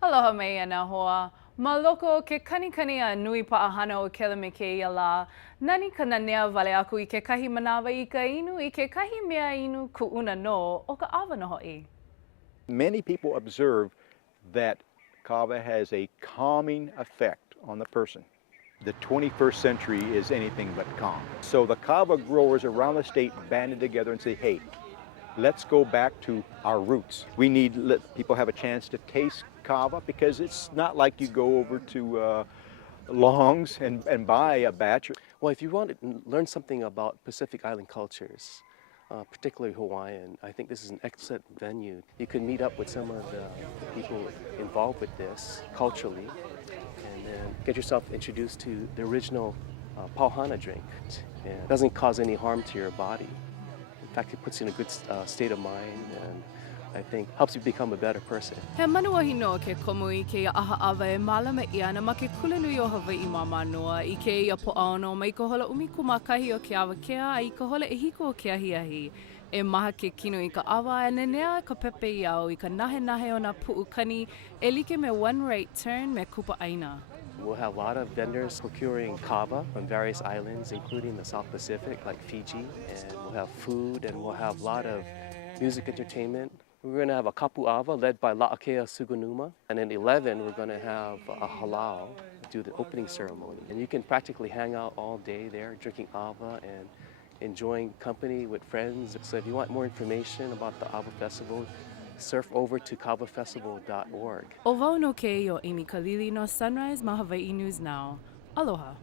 Aloha mea na hoa. Maloko ke kanikani a nui paahana o Kelemeke ia la. Nani ka nanea wale aku I ke kahi manawa I ka inu I ke kahi mea inu ku'una no o ka awa no ho'i. Many people observe that kava has a calming effect on the person. The 21st century is anything but calm. So the kava growers around the state banded together and say, hey, let's go back to our roots. We need to let people have a chance to taste kava because it's not like you go over to Long's and buy a batch. Well, if you want to learn something about Pacific Island cultures, particularly Hawaiian, I think this is an excellent venue. You can meet up with some of the people involved with this culturally and then get yourself introduced to the original pauhana drink. And it doesn't cause any harm to your body. In fact, it puts you in a good state of mind and I think helps you become a better person. He manuahi no ke komu I ke aha awa e malama ia na ma ke kulenui o Hawaii mama noa I ke ia po'aono mai ka hola umiku makahi o ke awa kea I ka hola e hiko o ke ahi. E maha ke kino I ka awa e nenea ka pepe I au I ka nahe o na pu'ukani e like me one right turn me kupa aina. We'll have a lot of vendors procuring kava from various islands, including the South Pacific, like Fiji. And we'll have food, and we'll have a lot of music entertainment. We're going to have a kapu'awa led by La'akea Sugunuma. And at 11, we're going to have a halal do the opening ceremony. And you can practically hang out all day there, drinking ava and enjoying company with friends. So if you want more information about the Ava Festival, surf over to kavafestival.org. O wau no ke o Amy Kalili no Sunrise ma Hawaii News Now. Aloha.